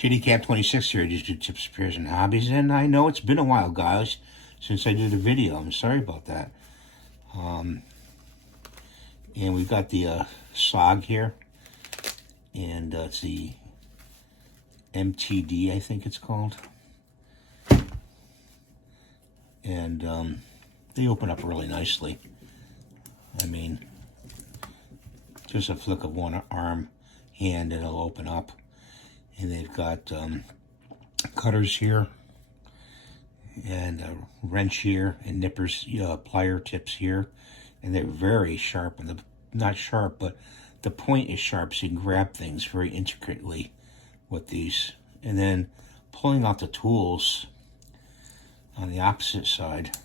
JDCap26 here. I just do tips, repairs, and hobbies. And I know it's been a while, guys, since I did a video. I'm sorry about that. And we've got the Sog here. And it's the MTD, I think it's called. And they open up really nicely. I mean, just a flick of one arm, hand, and it'll open up. And they've got cutters here, and a wrench here, and nippers, plier tips here. And they're very sharp, and not sharp, but the point is sharp, so you can grab things very intricately with these. And then pulling out the tools on the opposite side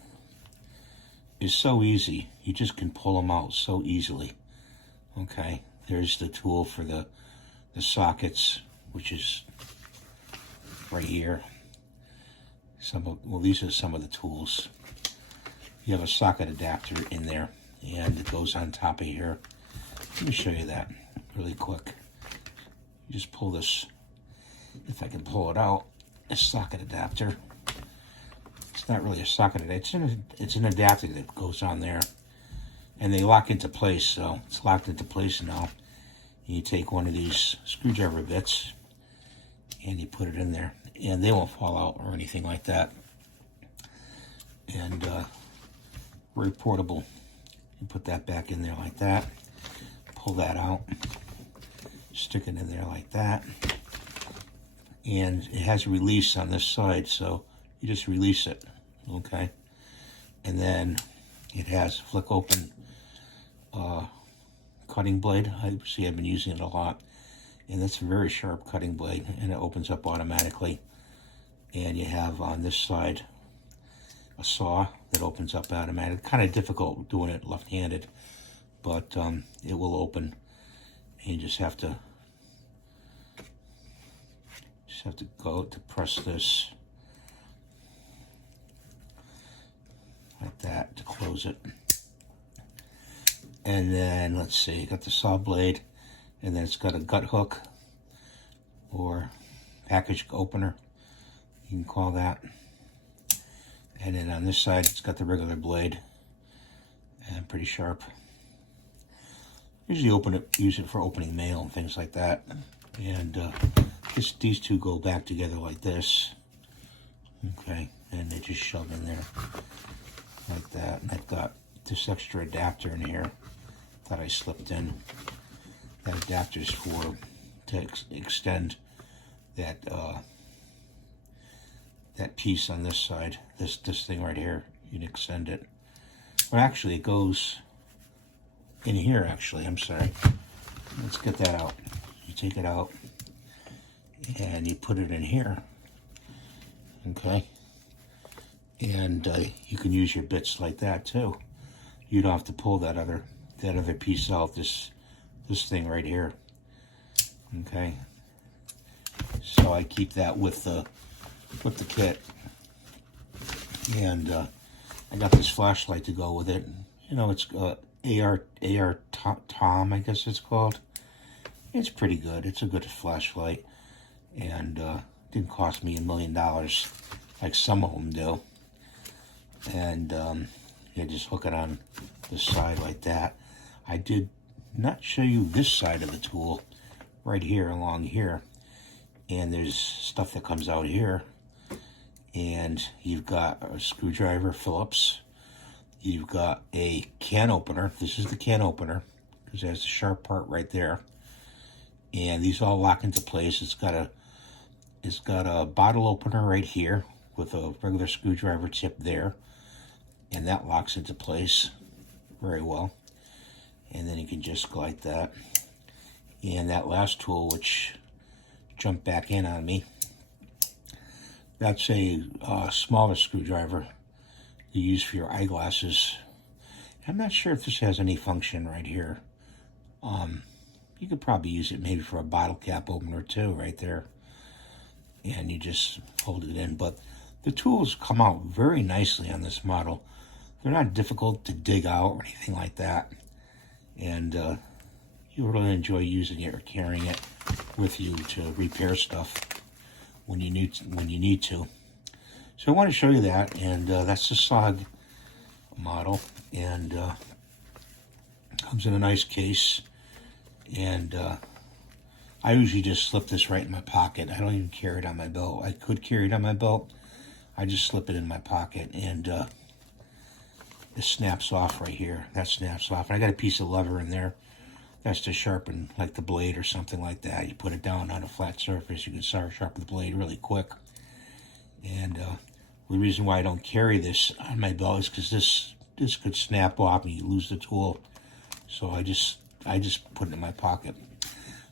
is so easy. You just can pull them out so easily. Okay, there's the tool for the sockets, which is right here. Well, these are some of the tools. You have a socket adapter in there, and it goes on top of here. Let me show you that really quick. You just pull this, if I can pull it out, a socket adapter. It's not really a socket adapter, it's an adapter that goes on there. And they lock into place, so it's locked into place now. You take one of these screwdriver bits, and you put it in there, and they won't fall out or anything like that. And very portable. You put that back in there like that, pull that out, stick it in there like that, and it has a release on this side, so you just release it, okay? And then it has flick open cutting blade. I've been using it a lot, and it's a very sharp cutting blade, and it opens up automatically. And you have on this side a saw that opens up automatically. Kind of difficult doing it left-handed, but it will open, and you just have to go to press this like that to close it. And then, let's see, you got the saw blade, and then it's got a gut hook, or package opener, you can call that. And then on this side, it's got the regular blade, and pretty sharp. Usually use it for opening mail and things like that. And these two go back together like this. Okay, and they just shove in there like that. And I've got this extra adapter in here that I slipped in. That adapter is to extend that that piece on this side. This thing right here, you can extend it. Well, actually, it goes in here. Actually, I'm sorry. Let's get that out. You take it out, and you put it in here. Okay. And you can use your bits like that too. You don't have to pull that other piece out. This thing right here. Okay. So I keep that with the kit. And I got this flashlight to go with it. You know, it's AR Tom, I guess it's called. It's pretty good. It's a good flashlight, and didn't cost me $1 million like some of them do. And you just hook it on the side like that. I did not show you this side of the tool right here along here, and there's stuff that comes out here, and you've got a screwdriver Phillips, you've got a can opener. This is the can opener because it has a sharp part right there, and these all lock into place. It's got a bottle opener right here with a regular screwdriver tip there, and that locks into place very well. And then you can just go like that. And that last tool, which jumped back in on me, that's a smaller screwdriver you use for your eyeglasses. I'm not sure if this has any function right here. You could probably use it maybe for a bottle cap opener too, right there. And you just hold it in. But the tools come out very nicely on this model. They're not difficult to dig out or anything like that. And you'll really enjoy using it or carrying it with you to repair stuff. when you need to. So I want to show you that, and that's the Sog model, and comes in a nice case. And I usually just slip this right in my pocket. I don't even carry it on my belt. I could carry it on my belt. I just slip it in my pocket, and it snaps off right here. That snaps off. And I got a piece of leather in there. That's to sharpen, like the blade or something like that. You put it down on a flat surface, you can start sharpen the blade really quick. And the reason why I don't carry this on my belt is because this could snap off and you lose the tool. So I just put it in my pocket.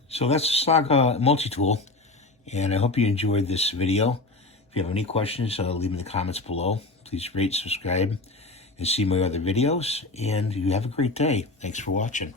So that's the Sog multi-tool, and I hope you enjoyed this video. If you have any questions, leave them in the comments below. Please rate, subscribe, and see my other videos. And you have a great day. Thanks for watching.